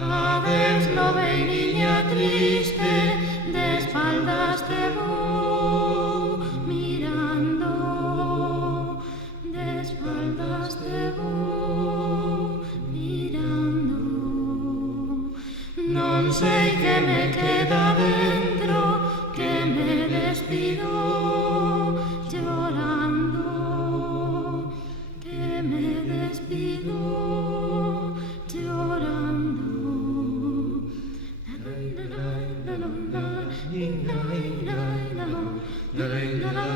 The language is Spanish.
Ave Eslovenia triste, de espaldas te voy mirando, de espaldas te voy mirando. Non sei que me queda dentro, que me despido llorando, que me despido llorando. La la la la la la la la la la la la la.